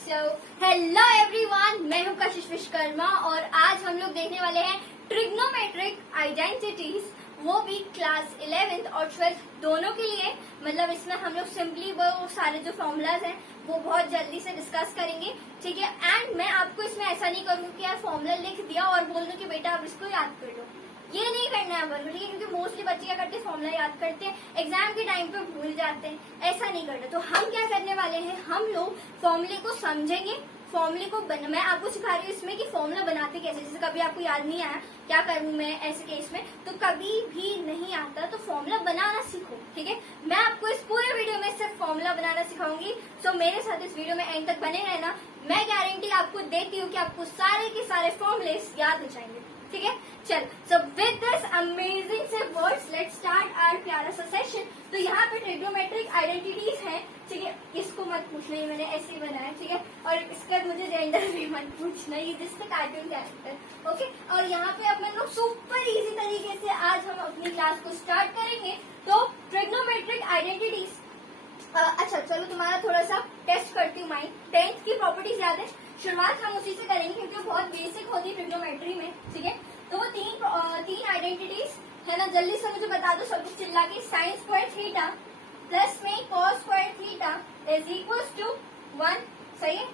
So hello everyone, मैं हूं कशिश विश्वकर्मा और आज हम लोग देखने वाले हैं ट्रिग्नोमेट्रिक आइडेंटिटीज, वो भी क्लास 11th और 12th दोनों के लिए। मतलब इसमें हम लोग सिंपली वो सारे जो फॉर्मूलाज हैं वो बहुत जल्दी से डिस्कस करेंगे, ठीक है। एंड मैं आपको इसमें ऐसा नहीं करूंगी कि यार फॉर्मूला लिख दिया और बोल दूं कि बेटा आप इसको याद कर लो, ये नहीं करना है अपन को, ठीक है। क्योंकि मोस्टली बच्चे क्या करते हैं, फॉर्मूला याद करते हैं, एग्जाम के टाइम पे भूल जाते हैं, ऐसा नहीं करना। तो हम क्या करने वाले हैं, हम लोग फॉर्मूले को समझेंगे, फॉर्मूले को मैं आपको सिखा रही हूँ इसमें कि फॉर्मूला बनाते कैसे। जैसे कभी आपको याद नहीं आया क्या करूँ मैं ऐसे केस में, तो कभी भी नहीं आता तो फॉर्मूला बनाना सीखो, ठीक है। मैं आपको इस पूरे वीडियो में सिर्फ फॉर्मूला बनाना सिखाऊंगी। सो मेरे साथ इस वीडियो में एंड तक बने रहना। मैं गारंटी आपको देती हूँ कि आपको सारे के सारे फॉर्मूले याद हो जाएंगे, ठीक है। चल, सो विद दिस अमेजिंग से वर्ड्स लेट्स स्टार्ट आवर प्यारा सा सेशन। तो यहाँ पे ट्रिग्नोमेट्रिक आइडेंटिटीज हैं, ठीक है। इसको मत पूछना, ये मैंने ऐसे ही बनाया, ठीक है। और इसका मुझे जेंडर भी मत पूछना, ये जिससे कार्टून कैरेक्टर, ओके। और यहाँ पे अपन लोग सुपर इजी तरीके से आज हम अपनी क्लास को स्टार्ट करेंगे। तो ट्रिग्नोमेट्रिक आइडेंटिटीज, अच्छा चलो तुम्हारा थोड़ा सा टेस्ट करती हूँ। माइंड 10th की प्रॉपर्टीज याद है, शुरुआत हम उसी से करेंगे क्योंकि बहुत बेसिक होती है ट्रिग्नोमेट्री में, ठीक है। तो वो तीन आइडेंटिटीज है ना, जल्दी से मुझे बता दो सब कुछ चिल्ला के। साइन स्क्वायर थीटा प्लस में cos square theta is equal to 1, सही है।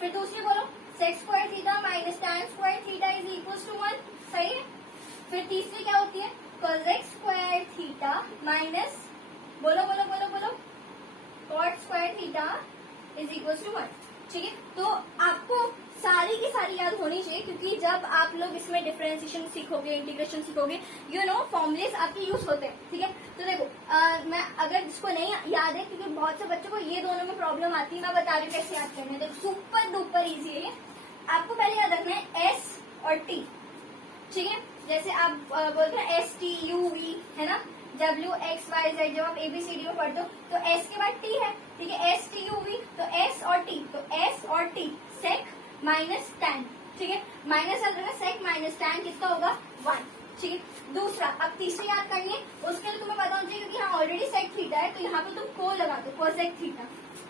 फिर दूसरी बोलो, sec square theta minus tan square theta is equal to 1, सही है। फिर तीसरी क्या होती है, कोसेक स्क्वायर थीटा माइनस, बोलो बोलो बोलो बोलो, cot square theta is equal to 1, ठीक है। तो आपको सारी की सारी याद होनी चाहिए क्योंकि जब आप लोग इसमें डिफरेंशिएशन सीखोगे, इंटीग्रेशन सीखोगे, यू नो फॉर्मुलेस आपके यूज होते हैं, ठीक है। तो देखो मैं अगर जिसको नहीं याद है, क्योंकि बहुत से बच्चों को ये दोनों में प्रॉब्लम आती है, मैं बता रही हूँ कैसे याद करना है। देखो सुपर डुपर इजी है ये, आपको पहले याद रखना है एस और टी, ठीक है। जैसे आप बोलते हैं एस टी यू वी, है ना, W X Y Z, जब आप ABCD में पढ़ते हो तो S के बाद T है, ठीक है। S T U V, तो S और T, तो S और T सेक माइनस टैन, ठीक है। माइनस याद सेक माइनस टैन किसका होगा 1, ठीक है। दूसरा, अब तीसरी याद करनी है, उसके लिए तुम्हें पता होना चाहिए क्योंकि यहाँ ऑलरेडी सेक थीटा है, तो यहाँ पे तुम को लगा दो, कोसेक थीटा,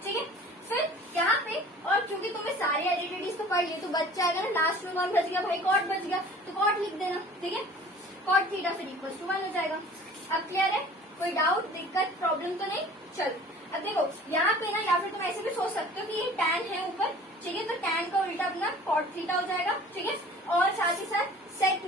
ठीक है। फिर यहाँ पे, और क्योंकि तुम्हें सारी आइडेंटिटीज तो पढ़ ली, तो बच्चा आएगा ना लास्ट में कौन बच गया भाई, कॉट बच गया, तो कॉट लिख देना, ठीक है। कॉट थीटा फिर इक्वल टू 1 हो जाएगा। अब क्लियर है, कोई डाउट दिक्कत प्रॉब्लम तो नहीं। चलो अब देखो यहाँ पे ना, या फिर तुम ऐसे भी सोच सकते हो कि ये टैन है ऊपर, ठीक है, तो टैन का उल्टा अपना कॉट थीटा हो जाएगा, ठीक है। और साथ ही साथ सेक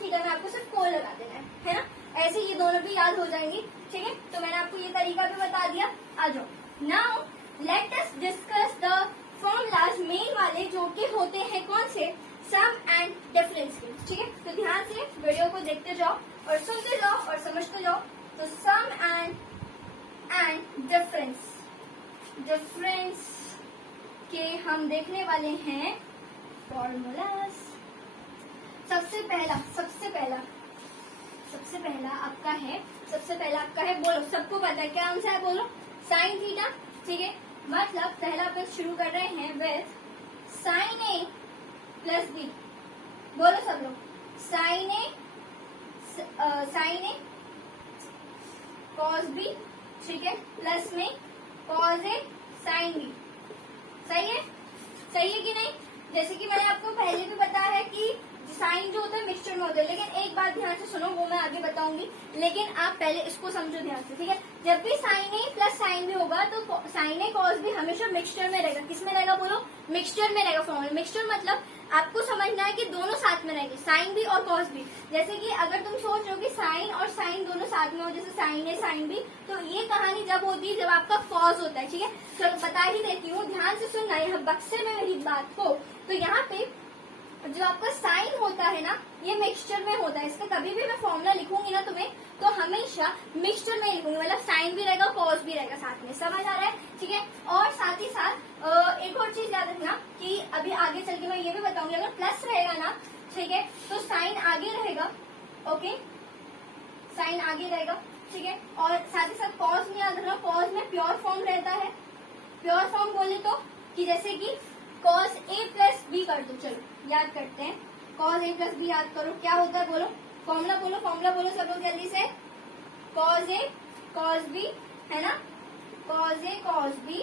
थीटा में आपको सिर्फ को लगा देना है ना। ऐसे ये दोनों भी याद हो जाएंगी, ठीक है। तो मैंने आपको ये तरीका भी बता दिया। आ जाओ, now let us discuss the formulas main वाले, जो कि होते हैं कौन से, सम एंड डिफरेंस के, ठीक है। तो ध्यान से वीडियो को देखते जाओ और सुनते जाओ और समझते जाओ। तो सम एंड डिफरेंस के हम देखने वाले हैं फॉर्मूलाज। सबसे पहला आपका है, बोलो सबको पता है क्या आंसर है, बोलो साइन थीटा, ठीक है। मतलब पहला अपन शुरू कर रहे हैं with sine A plus B, बोलो सब लोग साइन ए कॉस बी, ठीक है, प्लस में कॉस ए साइन बी, सही है कि नहीं। जैसे कि मैंने आपको पहले भी बताया है कि साइन जो होता है मिक्सचर में होता है, लेकिन एक बात ध्यान से सुनो, वो मैं आगे बताऊंगी, लेकिन आप पहले इसको समझो ध्यान से, ठीक है। जब भी sign A plus sine B होगा तो साइन ए कॉस बी हमेशा मिक्सचर में रहेगा। किस में रहेगा, बोलो मिक्सचर में रहेगा। फॉर्मूला मिक्सचर मतलब आपको समझना है कि दोनों साथ में रहेंगे, साइन बी और कॉस बी। जैसे कि अगर तुम सोच रहे हो कि साइन और साइन दोनों साथ में हो, जैसे साइन ए साइन बी, तो ये कहानी जब होती है जब आपका कॉस होता है, ठीक है। चलो बता ही देती हूँ, ध्यान से सुनना यहाँ बक्से में मेरी बात को। तो यहाँ पे जो आपका साइन होता है ना, ये मिक्सचर में होता है। इसका कभी भी मैं फॉर्मूला लिखूंगी ना तुम्हें, तो हमेशा मिक्सचर में लिखूंगी, मतलब साइन भी रहेगा कॉस भी रहेगा साथ में, समझ आ रहा है, ठीक है। और साथ ही साथ एक और चीज याद रखना कि अभी आगे चल के मैं ये भी बताऊंगी, अगर प्लस रहेगा ना, ठीक है, तो साइन आगे रहेगा, ओके, साइन आगे रहेगा, ठीक है। और साथ ही साथ कॉस में याद रखना, कॉस में प्योर फॉर्म रहता है। प्योर फॉर्म बोले तो कि जैसे कि कॉस ए प्लस बी कर दो, चलो याद करते हैं। कॉस ए प्लस बी याद करो, क्या होता है, बोलो फॉर्मूला बोलो सब लोग जल्दी से। कॉस ए कॉस बी, है ना, कॉस ए कॉस बी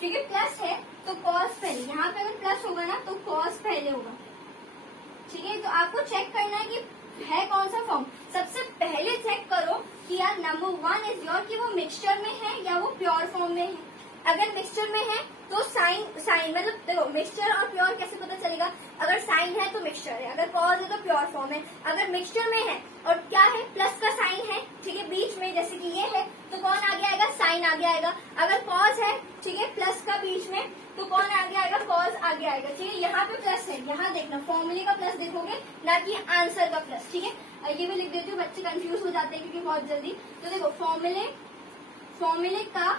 ठीक है, प्लस है तो कॉस पहले, यहाँ पे अगर प्लस होगा ना तो कॉस पहले होगा। ठीक है, तो आपको चेक करना है कि है कौन सा फॉर्म। सबसे पहले चेक करो कि यार नंबर 1 इज योर, कि वो मिक्सचर में है या वो प्योर फॉर्म में है। अगर मिक्सचर में है तो साइन मतलब देखो मिक्सचर और प्योर कैसे पता चलेगा, अगर साइन है तो मिक्सचर है, अगर कॉज है तो प्योर फॉर्म है। अगर मिक्सचर में है और क्या है, प्लस का साइन है, ठीक है, बीच में जैसे कि ये है तो कौन आगे आएगा, साइन आगे आएगा। अगर कॉज है, ठीक है, प्लस का बीच में तो कौन आगे आएगा, कॉज आगे आएगा। ठीक है, यहाँ पे प्लस है, यहाँ देखना फॉर्मूले का प्लस देखोगे ना कि आंसर का प्लस। ठीक है, ये भी लिख देती हूँ, बच्चे कंफ्यूज हो जाते हैं क्योंकि बहुत जल्दी। तो देखो फॉर्मूले का,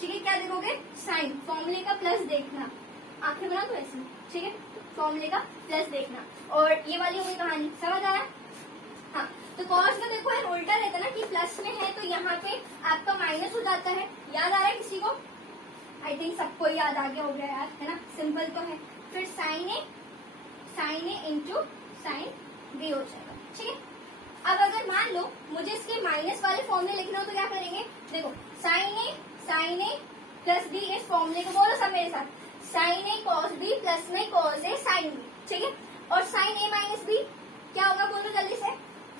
ठीक है, क्या देखोगे, साइन, फॉर्मूले का प्लस देखना, आंखें बना दो ऐसे, ठीक है, फॉर्मूले का प्लस देखना। और ये वाली हुई कहानी, समझ आया। हाँ, तो कॉस में देखो यार उल्टा रहता है ना कि प्लस में है तो यहाँ पे आपका माइनस हो जाता है। याद आ रहा है किसी को? आई थिंक सबको याद आ गया हो गया यार, है ना, सिंपल तो है। फिर साइन ए इंटू साइन बी हो जाएगा। ठीक है, अब अगर मान लो मुझे इसके माइनस वाले फॉर्मूले लिखना हो तो क्या करेंगे, देखो साइन ए प्लस बी, इस फॉर्मूले को बोलो सब मेरे साथ, साइन ए कॉस बी प्लस में कॉस ए साइन बी। ठीक है, और साइन ए माइनस बी क्या होगा, बोलो जल्दी से,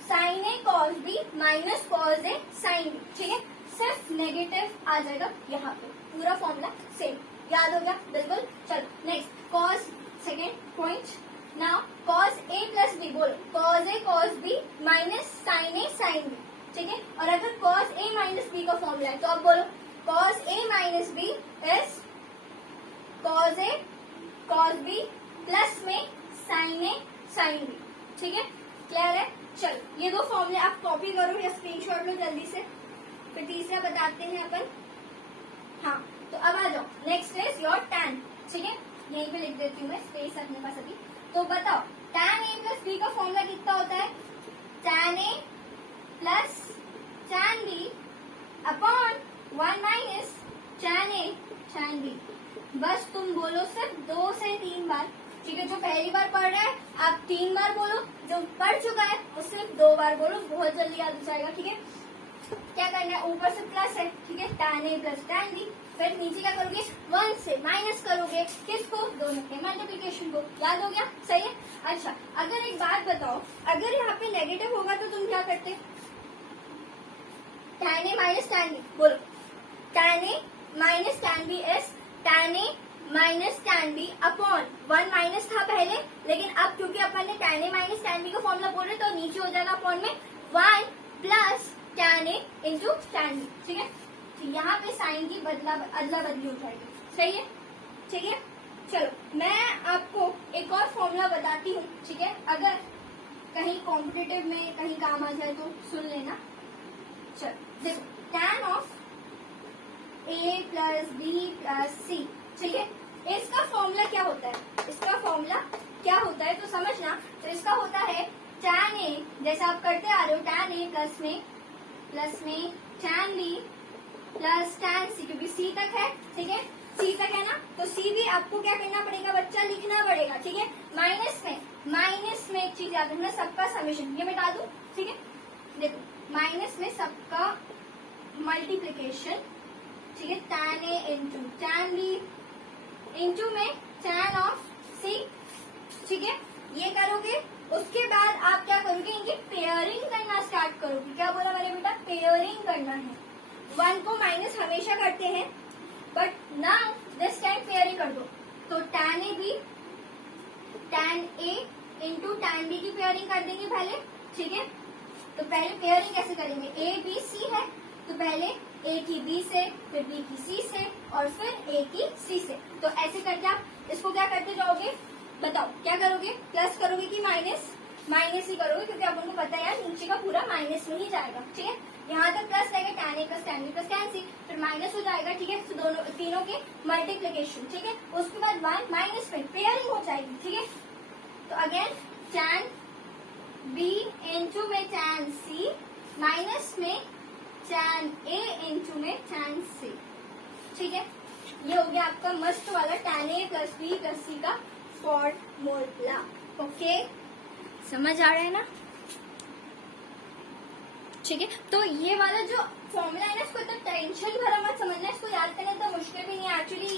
sign A cos b minus cos A sine b. ठीक है, सिर्फ नेगेटिव आ जाएगा यहाँ पे, पूरा फॉर्मूला सेम, याद होगा बिल्कुल। चलो next, cos, second point, now cos ए प्लस बी, बोलो cos a cos b minus sine a sine b. ठीक है, और अगर कॉस ए माइनस बी का फॉर्मूला है तो आप बोलो cos a minus B is cos a cos b plus में साइन ए साइन बी। ठीक है, क्लियर है। चलो ये दो फॉर्मूले आप कॉपी करो या स्क्रीनशॉट लो जल्दी से, फिर तीसरा बताते हैं अपन। हाँ, तो अब आ जाओ, नेक्स्ट इज योर tan। ठीक है, यहीं पे लिख देती हूँ मैं, स्पेस अपने पास अभी। तो बताओ tan a प्लस बी का फॉर्मूला कितना होता है, tan a plus tan b upon 1 minus tan a tan b। बस तुम बोलो सिर्फ 2 से 3 बार। ठीक है, जो पहली बार पढ़ रहा है आप 3 बार बोलो, जो पढ़ चुका है वो सिर्फ 2 बार बोलो, बहुत जल्दी याद हो जाएगा। ठीक है, क्या करना है, ऊपर से प्लस है, ठीक है, tan a plus tan b, फिर नीचे क्या करोगे, 1 से माइनस करोगे, किसको, दोनों के मल्टीप्लीकेशन को। याद हो गया, सही है। अच्छा, अगर एक बात बताओ, अगर यहाँ पे नेगेटिव होगा तो तुम क्या करते, tan a minus tan b, बोलो tan a minus tan b is tan a minus tan b upon 1 minus था पहले, लेकिन अब क्योंकि अपन ने tan a minus tan b का फॉर्मूला बोल रहे तो नीचे हो जाएगा अपॉन में 1 plus tan a into tan b। ठीक है, तो यहाँ पे साइन की अदला बदली हो जाएगी, सही है। ठीक है, चलो मैं आपको एक और फॉर्मूला बताती हूँ। ठीक है, अगर कहीं कॉम्पिटिटिव में कहीं काम आ जाए तो सुन लेना। चलो देखो, tan of a plus b plus c. ठीक है, इसका फॉर्मूला क्या होता है, इसका फॉर्मूला क्या होता है तो समझना। तो इसका होता है tan a, जैसा आप करते आ रहे हो, tan a प्लस में tan b plus tan c, क्योंकि c तक है। ठीक है, c तक है ना, तो c भी आपको क्या करना पड़ेगा बच्चा, लिखना पड़ेगा। ठीक है, माइनस में एक चीज याद रखना, सबका समेशन, ये मिटा दूं। ठीक है, देखो माइनस में सबका मल्टीप्लीकेशन। ठीक है, tan a into tan b into में tan ऑफ c। ठीक है, ये करोगे, उसके बाद आप क्या करोगे, इनकी पेयरिंग करना स्टार्ट करोगे। क्या बोला मेरे बेटा, पेयरिंग करना है। 1 को माइनस हमेशा करते हैं, but now this time pairing कर दो। तो tan a into tan b की पेयरिंग कर देंगे पहले। ठीक है, तो पहले पेयरिंग कैसे करेंगे, a b c है तो पहले a की b से, फिर b की c से, और फिर a की c से। तो ऐसे करके आप इसको क्या करते जाओगे, बताओ क्या करोगे, प्लस करोगे कि माइनस ही करोगे, क्योंकि अब उनको पता है यार नीचे का पूरा माइनस में ही जाएगा। ठीक है, यहाँ तक प्लस रहेगा, tan a plus tan b plus tan c, फिर माइनस हो जाएगा। ठीक है, तो दोनों तीनों के मल्टीप्लीकेशन। ठीक है, उसके बाद 1 माइनस में पेयरिंग हो जाएगी। ठीक है, तो अगेन tan b इंटू में tan c माइनस में tan a इंटू में tan c। ठीक है, ये हो गया आपका मस्त वाला tan a plus b plus c का फॉर्मूला। ओके, समझ आ रहा है ना। ठीक है, तो ये वाला जो फॉर्मूला है ना, इसको इतना टेंशन भरा मत समझना, इसको याद करना तो मुश्किल भी नहीं है। एक्चुअली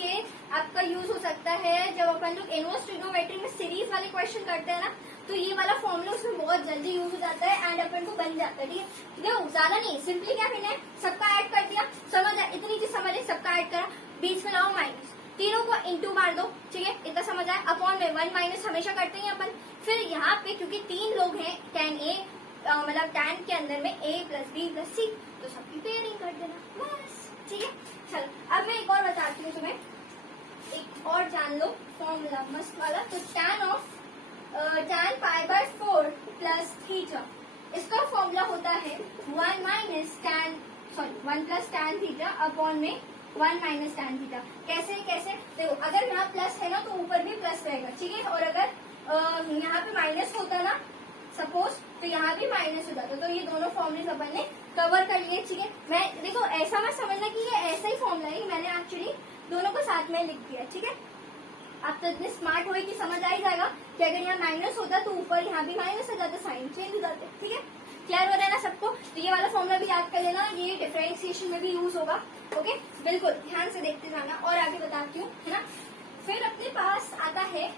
आपका यूज हो सकता है जब अपन लोग इनवर्स ट्रिग्नोमेट्री में सीरीज वाले क्वेश्चन करते हैं ना, तो ये वाला फॉर्मूला उसमें बहुत जल्दी यूज हो जाता है एंड अपन को बन जाता है। ठीक है, देखो ज्यादा नहीं, सिंपली क्या करना है, सबका ऐड कर दिया, समझ आया, इतनी चीज समझ, सबका ऐड करा, बीच में लाओ माइनस, तीनों को इंटू मार दो। ठीक है, इतना समझ आया। अपॉन में 1 माइनस हमेशा करते हैं अपन। फिर यहाँ पे क्योंकि 3 लोग हैं tan a, मतलब tan के अंदर में a प्लस बी प्लस सी, तो सबकी पेयरिंग कर देना बस। ठीक है, चल अब मैं एक और बताती हूँ तुम्हें, एक और जान लो फॉर्मूला मस्त वाला। तो tan pi by 4 plus theta, इसका फॉर्मूला होता है 1 प्लस tan थीटा अपॉन में 1 माइनस tan थीटा। कैसे कैसे देखो, अगर यहाँ प्लस है ना तो ऊपर भी प्लस रहेगा। ठीक है, और अगर यहाँ पे माइनस होता ना सपोज, तो यहाँ भी माइनस हो जाता। तो ये दोनों फॉर्मूले अपन ने कवर कर लिए। ठीक है, मैं देखो ऐसा मत समझना कि ये ऐसा ही फॉर्मूला है, मैंने एक्चुअली दोनों को साथ में लिख दिया। ठीक है, आप तो इतने स्मार्ट हुए कि समझ आ ही जाएगा कि अगर यहाँ माइनस होता तो ऊपर यहाँ भी माइनस हो जाता, साइन चेंज हो जाते। ठीक है, क्लियर हो रहा है ना सबको? तो ये वाला फॉर्मूला भी याद कर लेना, ये डिफरेंशिएशन में भी यूज होगा। ओके, बिल्कुल ध्यान से देखते जाना। और आगे बताती हूँ, है ना। फिर अपने पास आता है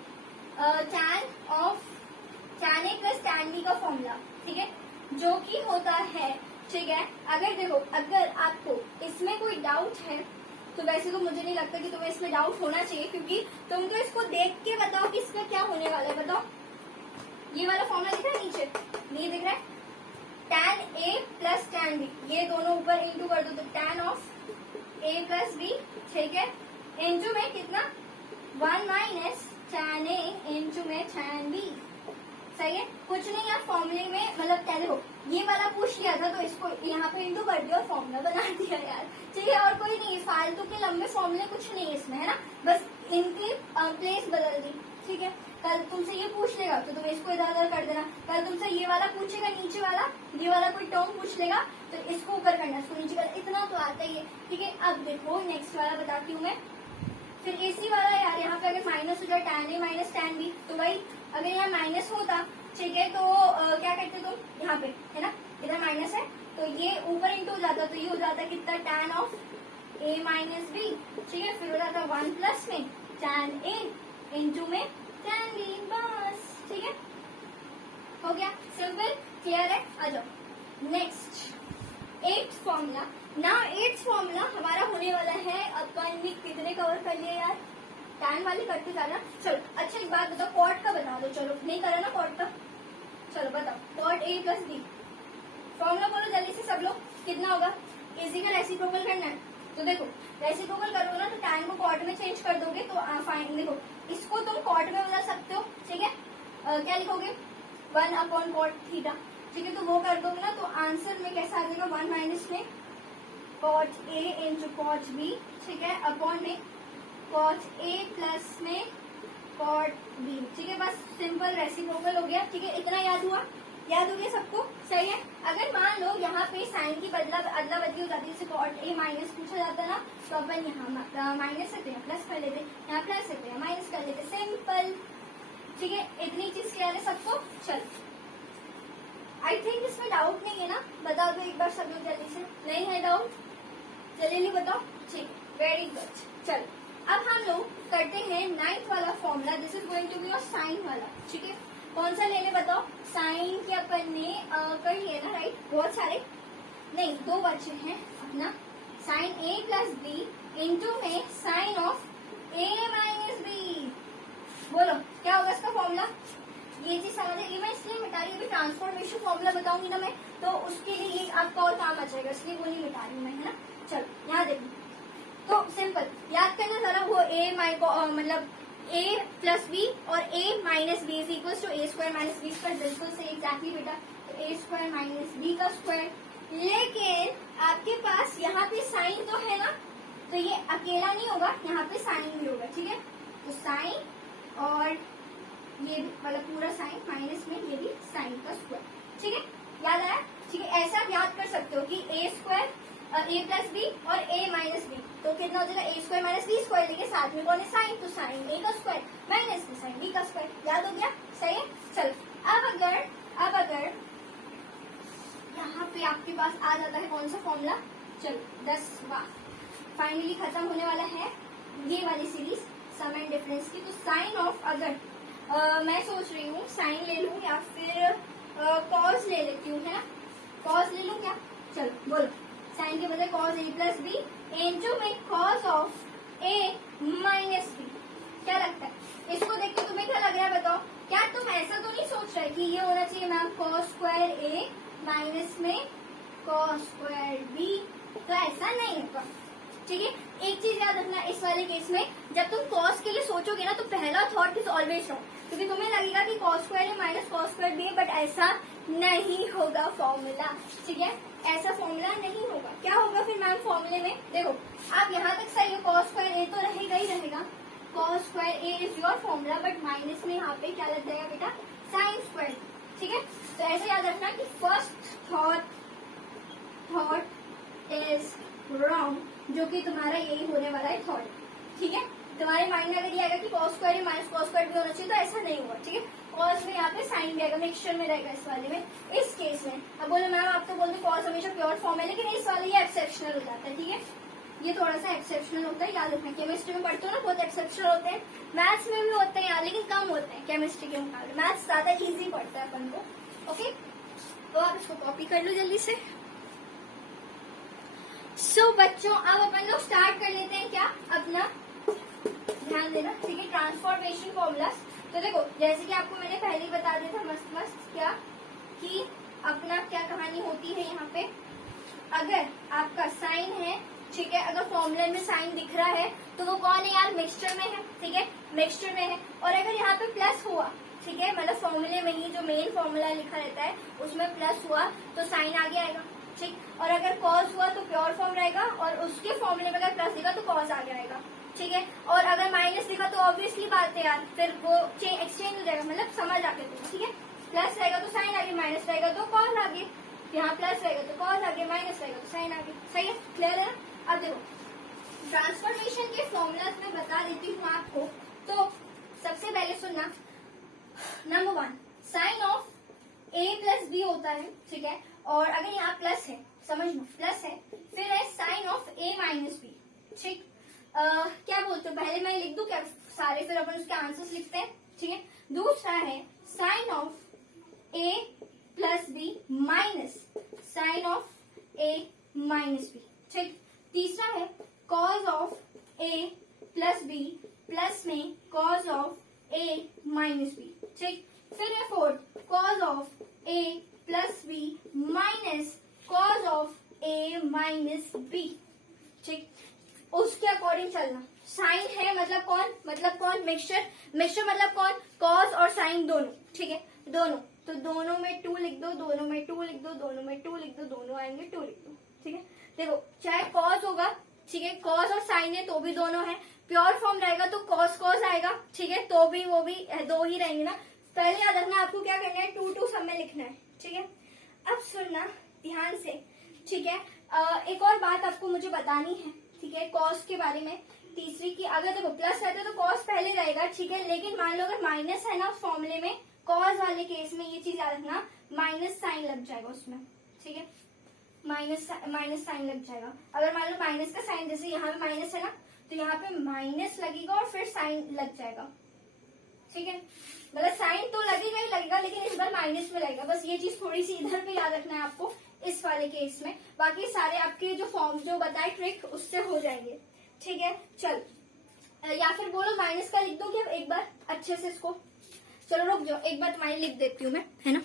tan a plus tan b का फॉर्मूला। ठीक है, जो कि होता है, ठीक है, अगर देखो अगर आपको इसमें कोई डाउट है तो वैसे तो मुझे नहीं लगता कि तुम्हें इसमें डाउट होना चाहिए, क्योंकि तुम तो इसको देख के बताओ कि इसमें क्या होने वाला है। बताओ, ये वाला फॉर्मूला दिख रहा है नीचे, नहीं दिख रहा है? tan a plus tan b, ये दोनों ऊपर इंटू कर दो तो tan of a plus b। ठीक है, इंटू में कितना 1 माइनस tan a इंटू में tan b। सही है, कुछ नहीं, आप फॉर्मूले में मतलब क्या देखो, ये वाला पूछ लिया था तो इसको यहाँ पे इंटू कर दिया और फॉर्मूला बना दिया यार। ठीक है, और कोई नहीं, फालतू के लंबे फॉर्मूले कुछ नहीं है इसमें, है ना, बस इनकी प्लेस बदल दी। ठीक है, कल तुमसे ये पूछ लेगा तो तुम इसको इधर उधर कर देना, कल तुमसे ये वाला पूछेगा नीचे वाला, ये वाला कोई टर्म पूछ लेगा तो इसको ऊपर करना, इसको नीचे करना, इतना तो आता ही है। ठीक है, अब देखो नेक्स्ट वाला बताती हूँ मैं। फिर इसी वाला यार, यहाँ पे अगर माइनस हो जाए tan a minus tan b, तो भाई अगर यहाँ माइनस होता, ठीक है, तो क्या करते तुम यहाँ पे, है ना, इधर माइनस है तो ये ऊपर इंटू हो जाता, तो ये हो जाता कितना tan of a minus b। ठीक है, फिर हो जाता 1 प्लस में tan a इंटू में tan b, बस। ठीक है, हो गया, सिंपल, क्लियर है। आ जाओ next 8th formula. Now 8th formula हमारा होने वाला है, अपन ने कितने कवर कर लिए यार, tan वाली करते जाना। चलो अच्छा एक बात बताओ, कॉट का बता दो, चलो नहीं करा ना कॉट का, चलो बताओ, cot a plus b formula बोलो जल्दी से सब लोग, कितना होगा? इसी का रेसिप्रोकल करना है, तो देखो रेसिप्रोकल करोगे ना तो tan को कॉट में चेंज कर दोगे तो फाइन, देखो इसको तुम कॉट में बदल सकते हो। ठीक है, क्या लिखोगे 1 अपॉन कॉट थीटा। ठीक है, तो वो कर दोगे ना तो आंसर में कैसा आ जाएगा, 1 माइनस में cot a into cot b। ठीक है, अपॉन में कॉट a प्लस में कॉट b। ठीक है, बस सिंपल रेसिप्रोकल हो गया। ठीक है, इतना याद हुआ, याद हो गया सबको? सही है। अगर मान लो यहाँ पे साइन की अदला बदली हो जाती है, जैसे कॉट a माइनस पूछा जाता है ना, तो अपन यहाँ माइनस से प्लस कर लेते, यहाँ प्लस से माइनस कर लेते, सिंपल। ठीक है, इतनी चीज क्लियर है सबको? चल, आई थिंक इसमें डाउट नहीं है ना, बता दो एक बार सब लोग जल्दी से, नहीं है डाउट? जल्दी बताओ। ठीक, वेरी गुड। चल, अब हम लोग करते हैं 9th वाला formula, this is going to be your sine वाला। ठीक है, कौन सा लेने बताओ? साइन के अपन ने कर लिए ना, राइट, बहुत सारे नहीं, 2 बचे हैं अपना, sine a plus b into में sine of a minus b. बोलो क्या होगा इसका फॉर्मूला? ये चीज समझेगी, मैं इसलिए मिटा रही हूँ, अभी ट्रांसफॉर्मेशन फॉर्मूला बताऊंगी ना मैं, तो उसके लिए ये आपका और काम आ जाएगा, इसलिए वो नहीं मिटा रही मैं, है ना। चलो यहाँ देखो, तो सिंपल याद करना जरा, वो मतलब a प्लस बी और a minus B is equal to a square minus B square, बिल्कुल सही, एग्जैक्टली बेटा, तो a स्क्वायर माइनस बी का स्क्वायर। लेकिन आपके पास यहाँ पे साइन तो है ना, तो ये अकेला नहीं होगा, यहाँ पे साइन भी होगा। ठीक है, तो साइन और ये मतलब पूरा साइन माइनस में ये भी साइन का स्क्वायर। ठीक है, याद आया? ठीक है, ऐसा आप याद कर सकते हो कि a square a plus B और a माइनस बी, तो कितना हो जाएगा a square minus B square, लेके साथ में कौन है साइन, तो साइन a का स्क्वायर माइनस में साइन b का स्क्वायर। याद हो गया? सही है। चल, अब अगर यहाँ पे आपके पास आ जाता है कौन सा फॉर्मूला, चलो 10 बार फाइनली खत्म होने वाला है। ये वाली सीरीज सम एंड डिफरेंस की। तो साइन ऑफ, अगर मैं सोच रही हूँ साइन ले लूँ या फिर कॉस ले लेती हूँ, है ना, कॉस ले लूँ क्या, चलो बोलो, साइन के बजाय कॉस ए प्लस बी इनटू में cos of A minus B. क्या लगता है, इसको देख के तुम्हें क्या लग रहा है बताओ, क्या तुम ऐसा तो नहीं सोच रहे कि ये होना चाहिए मैम कॉस स्क्वायर ए माइनस में कॉस स्क्वायर बी, तो ऐसा नहीं होगा, ठीक है। एक चीज याद रखना इस वाले केस में, जब तुम कॉस के लिए सोचोगे ना तो पहला थॉट इज ऑलवेज रॉन्ग, क्योंकि तुम्हें लगेगा कि कॉस स्क्वायर ए माइनस कॉस स्क्वायर बी है, बट ऐसा नहीं होगा फॉर्मूला, ठीक है, ऐसा फॉर्मूला नहीं होगा। क्या होगा फिर मैम फॉर्मूले में, देखो आप यहाँ तक सही हो, कॉस स्क्वायर ए तो रहेगा ही रहेगा, cos square A is your formula, but minus में यहाँ पे क्या लग जाएगा बेटा, साइन स्क्वायर, ठीक है। तो ऐसे याद रखना कि फर्स्ट थॉट इज रॉन्ग, जो कि तुम्हारा यही होने वाला है थॉट, ठीक है। तुम्हारे माइंड में अगर ये आएगा कि cos square minus cos square भी होना चाहिए, तो ऐसा नहीं होगा, ठीक है। कॉस में यहाँ पे साइन भी आएगा, मिक्सचर में रहेगा इस वाले में, इस केस में। अब बोलो मैम आप तो बोलते कॉस हमेशा प्योर फॉर्म है, लेकिन इस वाले ये एक्सेप्शनल हो जाता है, ठीक है, ये थोड़ा सा एक्सेप्शनल होता है, याद रखना। केमिस्ट्री में पढ़ते हो ना बहुत एक्सेप्शनल होते हैं, मैथ्स में भी होते हैं यार, लेकिन कम होते हैं केमिस्ट्री के मुकाबले, मैथ्स ज्यादा इजी पड़ता है अपन को, ओके। तो आप इसको कॉपी कर लो जल्दी से। सो बच्चों अब अपन लोग स्टार्ट कर लेते हैं क्या, अपना ध्यान देना, ठीक है, ट्रांसफॉर्मेशन फॉर्मूलाज। तो देखो जैसे कि आपको मैंने पहले ही बता दिया था मस्त मस्त क्या, कि अपना क्या कहानी होती है यहाँ पे, अगर आपका साइन है, ठीक है, अगर फॉर्मूला में साइन दिख रहा है तो वो कौन है यार, मिक्सचर में है, ठीक है, मिक्सचर में है। और अगर यहाँ पे प्लस हुआ, ठीक है, मतलब फॉर्मूले में ही जो मेन फॉर्मूला लिखा रहता है उसमें प्लस हुआ तो साइन आगे आएगा, ठीक। और अगर कॉस हुआ तो प्योर फॉर्म रहेगा, और उसके फॉर्मूले में अगर प्लस दिखा तो कॉस आगे आएगा, ठीक है। और अगर माइनस दिखा तो ऑब्वियसली बात है यार, फिर वो एक्सचेंज हो जाएगा, मतलब समझ आगे तुम्हें, ठीक है। प्लस रहेगा तो साइन आगे, माइनस रहेगा तो कॉस आगे, यहाँ प्लस रहेगा तो कॉस आगे, माइनस रहेगा तो साइन आगे, सही है, क्लियर है ना। अब देखो ट्रांसफॉर्मेशन के फॉर्मूलाज में बता देती हूँ आपको। तो सबसे पहले सुनना, number 1 sine of A plus B होता है, ठीक है, और अगर यहाँ प्लस है, समझ लो प्लस है, फिर है sine of A minus B, ठीक। क्या बोलते हो, पहले मैं लिख दूं क्या सारे, फिर अपन उसके आंसर्स लिखते हैं, ठीक है। दूसरा है sine of A plus b minus sine of A minus B, ठीक। तीसरा है cos of A plus b plus में cos of A minus B, ठीक। फिर है fourth cos of A plus b minus cos of A minus B, ठीक। उसके according चलना, साइन है मतलब कौन मिक्सचर, मिक्सचर मतलब कौन, कॉस और साइन दोनों, ठीक है, दोनों, तो दोनों में 2 लिख दो, दोनों में 2 लिख दो, दोनों में 2 लिख दो, दोनों आएंगे 2 लिख दो, ठीक है। देखो चाहे कॉस होगा, ठीक है, कॉस और साइन है तो भी दोनों है, प्योर फॉर्म रहेगा तो कॉस कॉस आएगा, ठीक है, तो भी वो भी 2 ही रहेंगे ना। पहले याद रखना आपको क्या करना है, 2 सब में लिखना है, ठीक है। अब सुनना ध्यान से, ठीक है। एक और बात आपको मुझे बतानी है, ठीक है, कॉस के बारे में, तीसरी की, अगर देखो प्लस रहता है तो कॉस पहले रहेगा, ठीक है, लेकिन मान लो अगर माइनस है ना उस फॉर्मूले में, कॉस वाले केस में ये चीज याद रखना, माइनस साइन लग जाएगा उसमें, ठीक है, माइनस साइन लग जाएगा। अगर मान लो माइनस का साइन, जैसे यहाँ पे माइनस है ना, तो यहाँ पे माइनस लगेगा और फिर साइन लग जाएगा, ठीक है, मतलब साइन तो लगेगा ही लगेगा, लेकिन इस बार माइनस में लगेगा, बस ये चीज थोड़ी सी इधर पे याद रखना है आपको इस वाले केस में, बाकी सारे आपके जो फॉर्म जो बताए ट्रिक उससे हो जाएंगे, ठीक है। चल या फिर बोलो माइनस का लिख दो क्या एक बार अच्छे से इसको, चलो रुक जाओ एक बार तुम्हारी लिख देती हूँ मैं, है ना,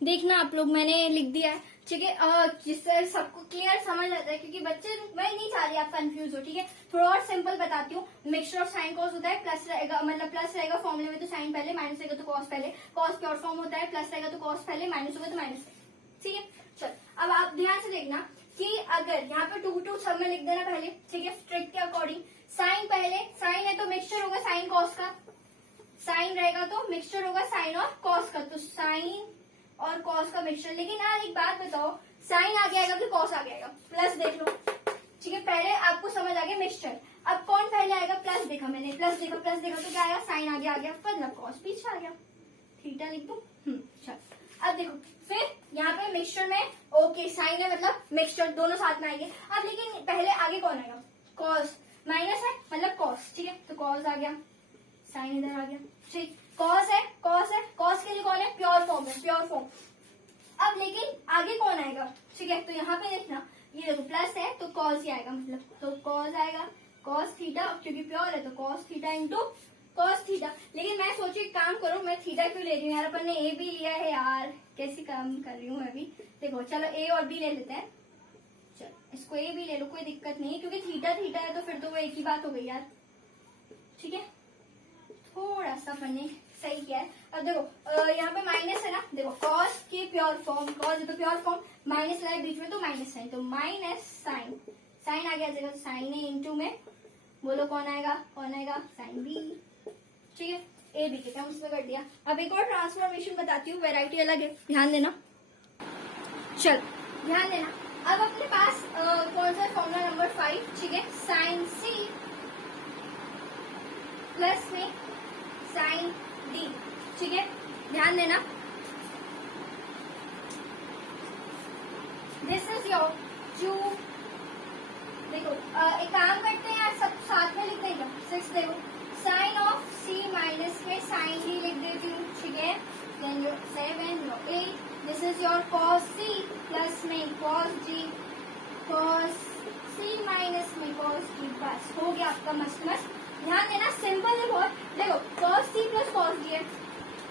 देखना आप लोग मैंने लिख दिया है, ठीक है, जिससे सबको क्लियर समझ आता है, क्योंकि बच्चे, मैं नहीं चाह रही आप कंफ्यूज हो, ठीक है। थोड़ा और सिंपल बताती हूँ, मिक्सचर ऑफ साइन कॉस होता है, प्लस रहेगा मतलब प्लस रहेगा फॉर्मूले में तो साइन पहले, माइनस रहेगा तो कॉस पहले, कॉस प्योर फॉर्म होता है, प्लस रहेगा तो कॉस पहले, माइनस होगा तो माइनस, ठीक है। चल अब आप ध्यान से देखना कि अगर यहाँ पे 2 सब में लिख देना पहले, ठीक है, ट्रिक के अकॉर्डिंग, साइन पहले, साइन है तो मिक्सचर होगा साइन कॉस का, साइन रहेगा तो मिक्सचर होगा साइन और कॉस का, तो साइन और कॉस का मिक्सचर। लेकिन यार एक बात बताओ, साइन आगे आएगा कि कॉस आगे आएगा, प्लस देख लो, ठीक है, पहले आपको समझ आ गया मिक्सचर, अब कौन पहले आएगा, प्लस देखा मैंने, प्लस देखा तो क्या आया, साइन आगे आ गया, मतलब कॉस पीछे आ गया, थीटा लिख दो, चल। अब देखो फिर यहाँ पे मिक्सचर में ओके साइन है मतलब मिक्सचर दोनों साथ में आएंगे, अब लेकिन पहले आगे कौन आएगा, कॉस, माइनस है मतलब कॉस, ठीक है, तो कॉस आ गया, साइन इधर आ गया, ठीक, कॉस है, कॉस है, कॉस के लिए कौन है, प्योर फॉर्म है, प्योर फॉर्म। अब लेकिन आगे कौन आएगा, ठीक है, तो यहाँ पे देखना, ये देखो प्लस है तो कॉस ही आएगा, मतलब तो कॉस आएगा, कॉस थीटा, क्योंकि प्योर है तो cos theta into cos theta. लेकिन मैं सोचू एक काम करो, मैं थीटा क्यों ले रही हूँ यार, अपन ने ए भी लिया है यार, कैसी काम कर रही हूँ मैं अभी। देखो चलो ए और बी ले लेते हैं, चलो इसको ए भी ले लो, कोई दिक्कत नहीं है, क्योंकि थीटा थीटा है तो फिर तो वो एक ही बात हो गई यार, ठीक है। थोड़ा सा मैंने सही किया है। अब देखो यहाँ पे माइनस है ना, देखो कॉस की प्योर फॉर्म, कॉस तो प्योर फॉर्म, माइनस लाए बीच में तो माइनस साइन, तो माइनस साइन, साइन आ गया जगह साइन ए इंटू में, बोलो कौन आएगा, कौन आएगा, साइन बी, ठीक है, ए बी के टर्म्स में कर दिया। अब एक और ट्रांसफॉर्मेशन बताती हूँ, वेराइटी अलग है, ध्यान देना, चल ध्यान देना। अब अपने पास कौन सा फॉर्मूला नंबर 5, ठीक है, साइन सी प्लस में साइन डी, ठीक है, ध्यान देना, दिस इज योर टू, देखो एक काम करते हैं यार, सब साथ में लिख देंगे, 6 देखो, साइन ऑफ सी माइनस में साइन डी लिख देती हूँ, ठीक है, then your 7 your 8, this is your cos C plus में cos D, cos C minus में कॉस डी, बस हो गया आपका मस्त मस्त। ध्यान देना सिंपल है बहुत, देखो cos C plus cos D है,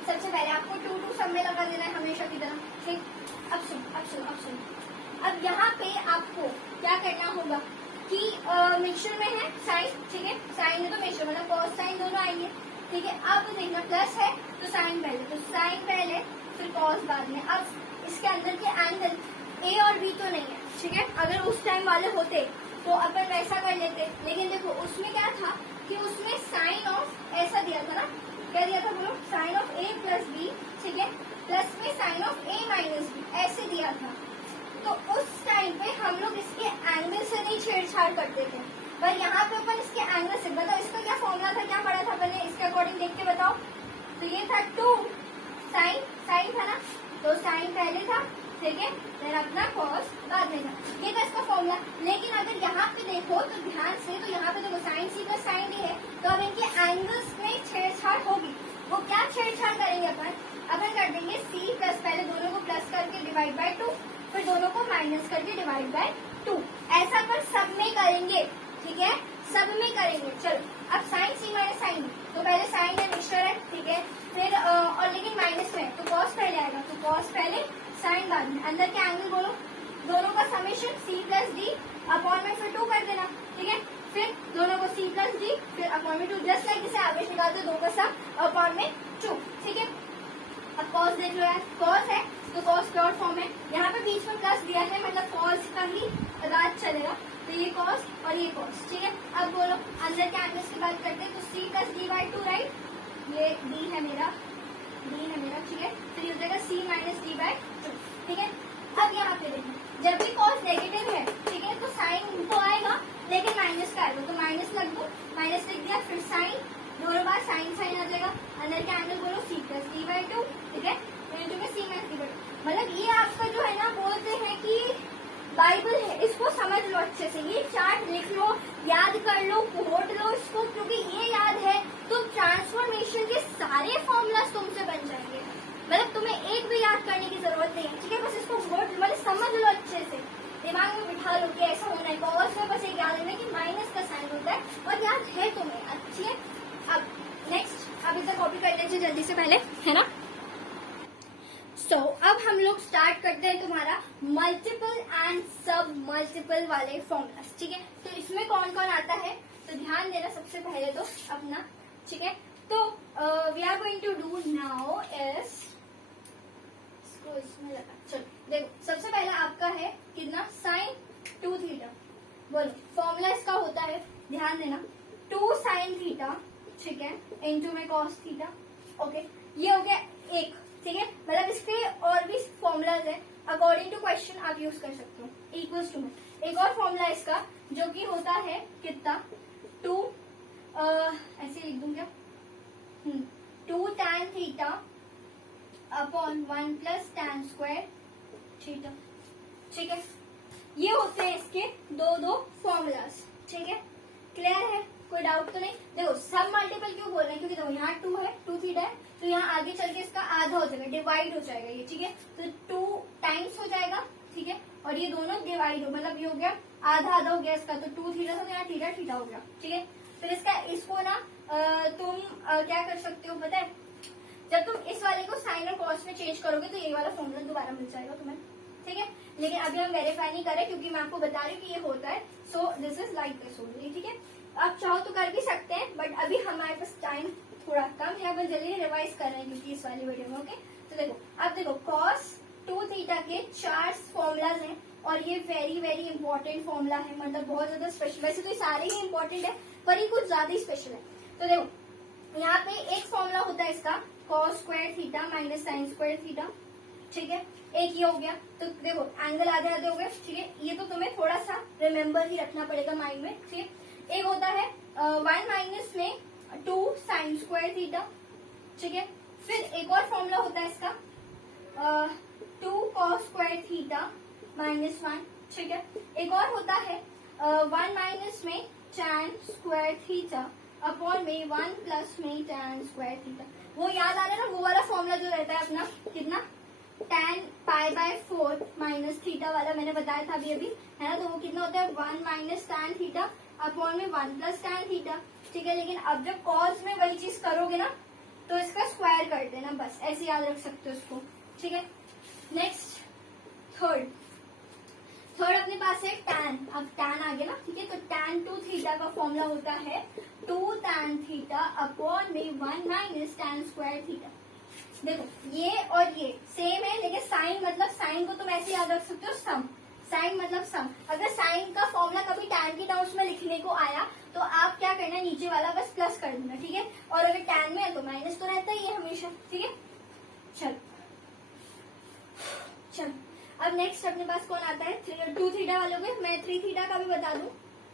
सबसे पहले आपको 2 सब में लगा देना है हमेशा की तरह, ठीक। अब सुन अब सुन अब सुन, अब यहाँ पे आपको क्या करना होगा कि मिक्सचर में है साइन, ठीक है, साइन में तो मिक्सचर मतलब कॉस साइन दोनों आएंगे, ठीक है। अब देखना प्लस है तो साइन पहले, तो साइन पहले फिर कॉस बाद में। अब इसके अंदर के एंगल ए और बी तो नहीं है, ठीक है, अगर उस टाइम वाले होते तो अपन वैसा कर लेते, लेकिन देखो उसमें क्या था कि उसमें साइन ऑफ ऐसा दिया था ना, क्या दिया था बोलो, sine of A plus B, ठीक है, प्लस में sine of A minus B ऐसे दिया था, तो उस टाइम पे हम लोग इसके एंगल से नहीं छेड़छाड़ करते थे, पर यहाँ पे अपन इसके एंगल से, बताओ इसका क्या फॉर्मूला था, क्या पढ़ा था मैंने, इसके अकॉर्डिंग देख के बताओ। तो ये था 2 साइन, साइन था ना, तो साइन पहले था, ठीक है, फिर अपना कॉस बाद में था, ये था इसका फॉर्मूला। लेकिन अगर यहाँ पे देखो तो ध्यान से, तो यहाँ पे देखो sine C plus sine D है, तो अब इनके एंगल्स में छेड़छाड़ होगी, वो क्या छेड़छाड़ करेंगे अपन कर देंगे सी प्लस, पहले दोनों को प्लस करके डिवाइड बाय 2, फिर दोनों को माइनस करके डिवाइड बाय 2, ऐसा अपन सब में करेंगे, ठीक है, सब में करेंगे। चलो अब साइन सी माइनस साइन डी, तो पहले साइन है मिक्सचर है, ठीक है, फिर और लेकिन माइनस में तो कॉस पहले आएगा, तो कॉस पहले साइन बाद में, अंदर के एंगल बोलो, दोनों का summation C plus D upon में फिर 2 कर देना, ठीक है, फिर दोनों को सी प्लस डी फिर अपॉन में 2, जस्ट लाइक जिसे एवरेज निकालते 2 का सम अपॉन में 2, ठीक है। अब कॉस देख लो यार, कॉस है तो कॉस प्योर फॉर्म है, यहाँ पे बीच में प्लस दिया है मतलब कॉस का ही राज चलेगा, तो ये कॉस और ये कॉस, ठीक है। अब बोलो अंदर के एंगल्स की बात करते हैं, तो C plus D by 2, right, ये डी है मेरा, ठीक है, फिर हो जाएगा सी माइनस डी बाई 2, ठीक है। अब यहाँ पे देखो जब भी कॉस नेगेटिव है, ठीक है, तो साइन तो आएगा लेकिन माइनस का आएगा, तो माइनस लग दो, माइनस लिख दिया, फिर साइन, दोनों बार साइन साइन आ जाएगा, अंदर के एंगल बोलो सी प्लस डी बाई 2, ठीक है, फिर सी माइनस डी बाई 2, मतलब ये आपका जो है ना, बोलते हैं कि बाइबल है, इसको समझ लो अच्छे से, ये चार्ट लिख लो, याद कर लो, कोट लो इसको, क्योंकि ये याद है तो ट्रांसफॉर्मेशन के सारे फॉर्मूलाज तुमसे बन जाएंगे, मतलब तुम्हें एक भी याद करने की जरूरत नहीं है, ठीक है, बस इसको कोट मतलब समझ लो अच्छे से, दिमाग में बिठा लो कि ऐसा होना है, कॉस में बस एक याद रखना कि माइनस का साइन होता है, और याद है तुम्हें, अच्छी है। अब नेक्स्ट, अब इसे कॉपी कर लीजिए जल्दी से पहले, है ना। अब हम लोग स्टार्ट करते हैं तुम्हारा मल्टीपल एंड सब मल्टीपल वाले फॉर्मूलाज, ठीक है। तो इसमें कौन कौन आता है, तो ध्यान देना सबसे पहले तो अपना, ठीक है, तो we are going to do now is, इसको इसमें लगा, चलो देखो सबसे पहला आपका है कितना, साइन 2 थीटा, बोलो फॉर्मूला इसका होता है, ध्यान देना, 2 साइन थीटा, ठीक है, इनटू में कॉस थीटा, ओके, ये हो गया एक, ठीक है, मतलब इसके और भी फॉर्मूलाज है, अकॉर्डिंग टू क्वेश्चन आप यूज कर सकते हो, इक्वल्स टू में एक और फॉर्मूला इसका जो कि होता है कितना, 2 ऐसे लिख दूं क्या, 2 tan theta upon 1 plus tan square theta, ठीक है, ये होते हैं इसके दो फॉर्मूलाज, ठीक है, क्लियर है, कोई डाउट तो नहीं। देखो सब मल्टीपल क्यों बोल रहे हैं, क्योंकि देखो यहाँ 2 है, 2 थीटा है, तो यहाँ आगे चल के इसका आधा हो जाएगा, डिवाइड हो जाएगा ये, ठीक है। तो 2 टाइम्स हो जाएगा, ठीक है, और ये दोनों डिवाइड हो, मतलब ये हो गया आधा आधा हो गया इसका, तो 2 थीटा था, तो यहाँ थीटा थीटा हो गया, ठीक है। फिर इसको ना तुम क्या कर सकते हो पता है, जब तुम इस वाले को साइन और कॉस में चेंज करोगे तो ये वाला फॉर्मूला दोबारा मिल जाएगा तुम्हें, ठीक है। लेकिन अभी हम वेरीफाई नहीं कर रहे क्योंकि मैं आपको बता रही हूँ कि ये होता है, so this is like this only, ठीक है। आप चाहो तो कर भी सकते हैं, बट अभी हमारे पास टाइम थोड़ा कम है, अपन जल्दी रिवाइज कर रहे हैं क्योंकि इस वाली वीडियो में, ओके। तो देखो अब देखो कॉस 2 थीटा के 4 फॉर्मूलाज हैं और ये वेरी वेरी इंपॉर्टेंट फॉर्मूला है, मतलब बहुत ज्यादा स्पेशल, वैसे तो सारे ही इंपॉर्टेंट है पर ये कुछ ज्यादा ही स्पेशल है। तो देखो यहाँ पे एक फॉर्मूला होता है इसका cos square theta minus sign square theta, ठीक है, एक ये हो गया। तो देखो एंगल आधे आधे हो गए, ठीक है, ये तो तुम्हें थोड़ा सा रिमेम्बर ही रखना पड़ेगा माइंड में, ठीक है। एक होता है 1 माइनस में 2 साइन स्क्वायर थीटा, ठीक है। फिर एक और फॉर्मूला होता है इसका 2 कॉस स्क्वायर थीटा माइनस 1, ठीक है। एक और होता है 1 माइनस में tan स्क्वायर थीटा अपॉन में 1 प्लस में tan स्क्वायर थीटा। वो याद आ रहा है ना, वो वाला फॉर्मूला जो रहता है अपना कितना, tan pi by 4 minus theta वाला मैंने बताया था अभी अभी, है ना। तो वो कितना होता है 1 माइनस tan थीटा अपॉन में 1 प्लस tan थीटा, ठीक है। लेकिन अब जब कॉस में वही चीज करोगे ना तो इसका स्क्वायर कर देना, बस ऐसे याद रख सकते हो इसको, ठीक है। नेक्स्ट थर्ड अपने पास है tan, अब tan आ गया ना, ठीक है। तो tan 2 थीटा का फॉर्मूला होता है 2 tan थीटा अपॉन में 1 माइनस tan स्क्वायर थीटा। देखो ये और ये सेम है, लेकिन साइन मतलब साइन को तुम ऐसे याद रख सकते हो सम, साइन मतलब सम। अगर साइन का फॉर्मूला कभी tan के टर्म्स में लिखने को आया तो आप क्या करना, नीचे वाला बस प्लस कर देना, ठीक है। और अगर tan में है तो माइनस तो रहता ही है हमेशा, ठीक है। चल अब नेक्स्ट अपने पास कौन आता है 2 थीटा वालों में, मैं 3 थीटा का भी बता दूं,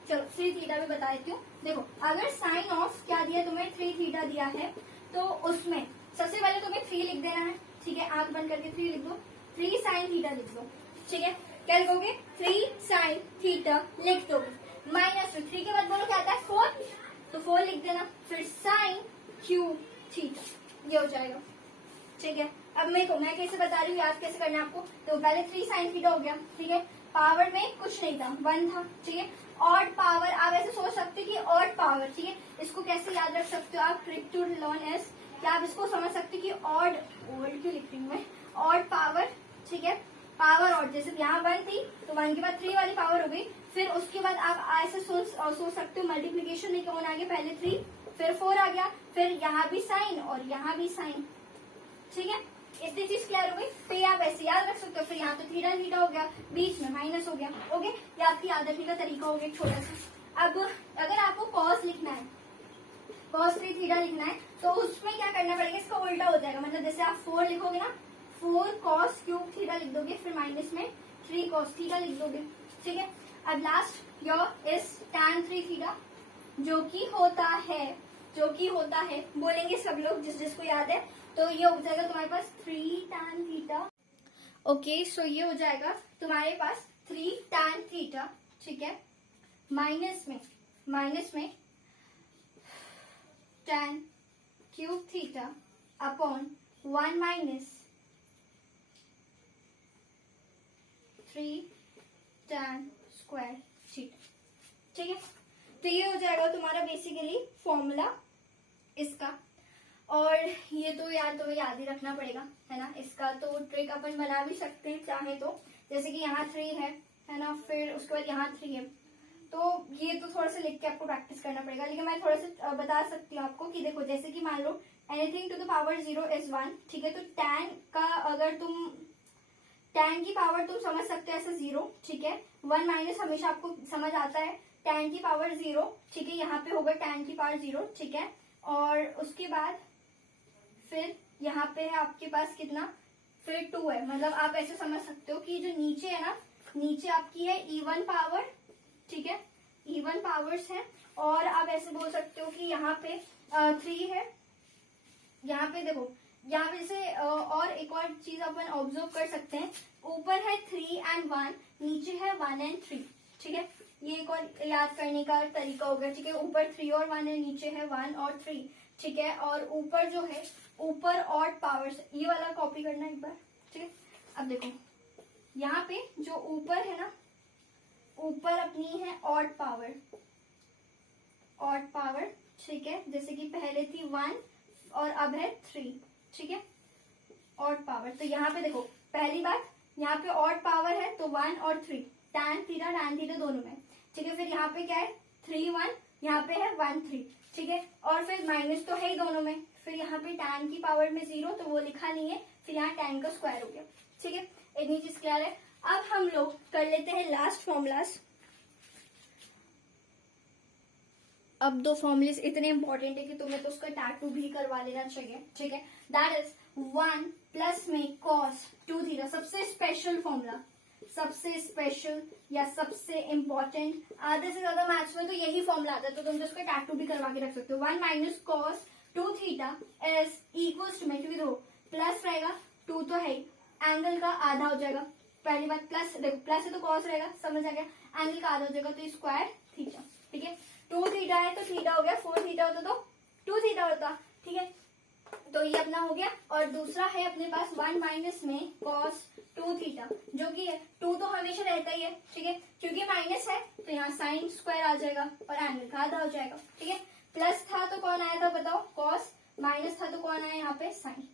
चलो 3 थीटा भी बता देती हूँ। देखो अगर साइन ऑफ क्या दिया तुम्हें 3 थीटा दिया है तो उसमें सबसे पहले तुम्हें 3 लिख देना है, ठीक है। आंख बंद करके 3 लिख दो, 3 साइन थीटा लिख दो, ठीक है। क्या लिखोगे 3 साइन थीटा लिख दो, माइनस 3 के बाद बोलो क्या आता है 4, तो 4 लिख देना, फिर साइन क्यूब थीटा, ये हो जाएगा, ठीक है। अब मैं कैसे बता रही हूँ, याद कैसे करना है आपको। तो पहले 3 साइन थीटा हो गया, ठीक है। पावर में कुछ नहीं था, 1 था, ठीक है। ऑड पावर आप ऐसे सोच सकते हो कि ऑड पावर, ठीक है। इसको कैसे याद रख सकते हो आप, ट्रिक टू लर्न इज कि आप इसको समझ सकते हो कि ऑड क्यों लिख रही हूँ मैं, ऑड पावर, ठीक है। पावर ऑड, जैसे यहाँ 1 थी तो 1 के बाद 3 वाली पावर हो गई, फिर उसके बाद आप ऐसे सोच सकते हो मल्टीप्लीकेशन में कौन आ गया, पहले 3 फिर 4 आ गया, फिर यहाँ भी साइन और यहाँ भी साइन, ठीक है। इतनी चीज क्लियर हो गई, तो ये आप ऐसे याद रख सकते हो। फिर यहाँ तो थीटा थीटा हो गया, बीच में माइनस हो गया, ओके। ये आपकी याद रखने का तरीका हो गया छोटा सा। अब अगर आपको कॉस लिखना है, कॉस 3 थीटा लिखना है, तो उसमें क्या करना पड़ेगा, इसका उल्टा हो जाएगा। मतलब जैसे आप 4 लिखोगे ना, 4 कॉस क्यूब थीटा लिख दोगे, फिर माइनस में 3 कॉस थीटा लिख दोगे, ठीक है। अब last your is tan 3 theta, जो कि होता है बोलेंगे सब लोग जिसको याद है, तो ये हो जाएगा तुम्हारे पास 3 tan थीटा, ओके। सो ये हो जाएगा तुम्हारे पास 3 tan थीटा, ठीक है, माइनस में tan cube theta upon 1 minus 3 tan square theta, ठीक है। तो ये हो जाएगा तुम्हारा बेसिकली फॉर्मूला इसका। और ये तो यार तुम्हें याद ही रखना पड़ेगा, है ना। इसका तो ट्रिक अपन बना भी सकते हैं चाहे तो, जैसे कि यहाँ 3 है ना, फिर उसके बाद यहाँ 3 है, तो ये तो थोड़ा सा लिख के आपको प्रैक्टिस करना पड़ेगा। लेकिन मैं थोड़ा सा बता सकती हूँ आपको कि देखो, जैसे कि मान लो anything to the power 0 is 1, ठीक है। तो tan का अगर तुम tan की पावर तुम समझ सकते हो ऐसा 0, ठीक है। 1 माइनस हमेशा आपको समझ आता है, tan की पावर 0, ठीक है। यहाँ पे होगा tan की पावर 0, ठीक है। और उसके बाद फिर यहाँ पे है आपके पास कितना, फिर 2 है। मतलब आप ऐसे समझ सकते हो कि जो नीचे है ना, नीचे आपकी है इवन पावर, ठीक है, इवन पावर्स है। और आप ऐसे बोल सकते हो कि यहाँ पे 3 है, यहाँ पे देखो, यहाँ पे जैसे और एक और चीज अपन ऑब्जर्व कर सकते हैं, ऊपर है 3 and 1, नीचे है 1 and 3, ठीक है। ये एक और याद करने का तरीका हो गया, ठीक है। ऊपर 3 और 1 है, नीचे है 1 और 3, ठीक है। और ऊपर जो है, ऊपर ऑड पावर्स, ये वाला कॉपी करना एक बार, ठीक है। अब देखो यहाँ पे जो ऊपर है ना, ऊपर अपनी है ऑड पावर, ठीक है। जैसे कि पहले थी 1 और अब है 3, ठीक है, ऑड पावर। तो यहाँ पे देखो, पहली बात यहाँ पे ऑड पावर है तो 1 और 3, tan थीटा दोनों में, ठीक है। फिर यहाँ पे क्या है, 3 1, यहाँ पे है 1 3, ठीक है। और फिर माइनस तो है ही दोनों में, फिर यहाँ पे tan की पावर में 0 तो वो लिखा नहीं है, फिर यहाँ tan का स्क्वायर हो गया, ठीक है। इतनी चीज क्लियर है। अब हम लोग कर लेते हैं लास्ट फॉर्मूलाज। अब 2 फॉर्मुलेस इतने इंपॉर्टेंट है कि तुम्हें तो उसका टैटू भी करवा लेना चाहिए, ठीक है। दैट इज 1 प्लस में cos 2 थीटा, सबसे स्पेशल फॉर्मूला, सबसे स्पेशल या सबसे इंपॉर्टेंट। आधे से ज्यादा मैथ्स में तो यही फॉर्मूला आता है, तो तुम तो उसका टैटू भी करवा के रख सकते हो। 1 minus cos 2 theta is equals to, मैं क्योंकि देखो प्लस रहेगा, 2 तो है, एंगल का आधा हो जाएगा। पहली बात प्लस, देखो प्लस है तो cos रहेगा, समझ आ गया, एंगल का आधा हो जाएगा तो स्क्वायर थीटा, ठीक है। 2 थीटा है तो थीटा हो गया, 4 थीटा होता तो 2 थीटा होता, ठीक है। तो ये अपना हो गया। और दूसरा है अपने पास 1 माइनस में cos 2 थीटा, जो कि है 2 तो हमेशा रहता ही है, ठीक है। क्योंकि माइनस है तो यहाँ साइन स्क्वायर आ जाएगा और एंगल का आधा हो जाएगा, ठीक है। प्लस था तो कौन आया था बताओ, cos, माइनस था तो कौन आया यहाँ पे, साइन।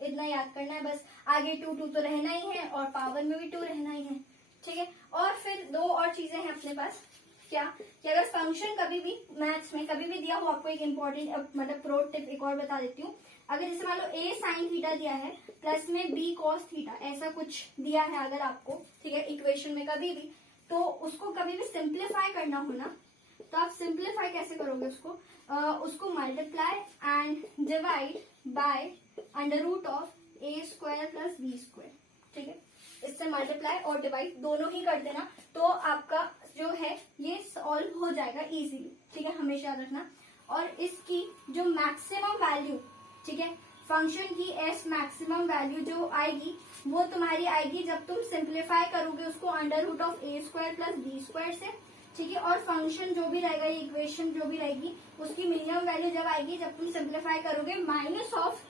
इतना याद करना है बस। आगे 2 तो रहना ही है और पावर में भी 2 रहना ही है, ठीक है। और फिर 2 और चीजें हैं अपने पास, क्या कि अगर फंक्शन कभी भी मैथ्स में कभी भी दिया हो, आपको एक इम्पोर्टेंट मतलब प्रो टिप एक और बता देती हूँ। अगर जैसे मान लो a साइन थीटा दिया है प्लस में b कॉस थीटा, ऐसा कुछ दिया है अगर आपको, ठीक है, इक्वेशन में कभी भी, तो उसको कभी भी सिंप्लीफाई करना हो ना, तो आप सिंप्लीफाई कैसे करोगे उसको multiply and divide by under root of a square plus b square, ठीक है। इससे मल्टीप्लाई और डिवाइड दोनों ही कर देना, तो आपका जो है ये सॉल्व हो जाएगा इजीली, ठीक है, हमेशा याद रखना। और इसकी जो मैक्सिमम वैल्यू, ठीक है, फंक्शन की एस मैक्सिमम वैल्यू जो आएगी वो तुम्हारी आएगी जब तुम सिंप्लीफाई करोगे उसको under root of a square plus b square से, ठीक है। और फंक्शन जो भी रहेगा, ये इक्वेशन जो भी रहेगी, उसकी मिनिमम वैल्यू जब आएगी जब तुम सिंप्लीफाई करोगे minus of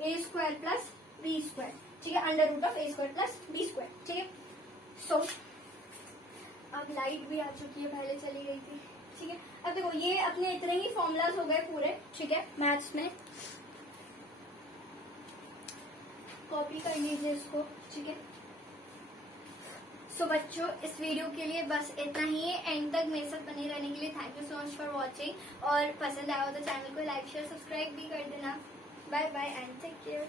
a square plus b square, ठीक है, under root of a square plus b square, ठीक है। सो अब लाइट भी आ चुकी है, पहले चली गई थी, ठीक है। अब देखो ये अपने इतने ही फॉर्मूलाज हो गए पूरे, ठीक है, मैथ्स में। कॉपी कर लीजिए इसको, ठीक है। सो बच्चों इस वीडियो के लिए बस इतना ही है। एंड तक मेरे साथ बने रहने के लिए thank you so much for watching. और पसंद आया हो तो चैनल को लाइक शेयर सब्सक्राइब भी कर देना। Bye bye and take care.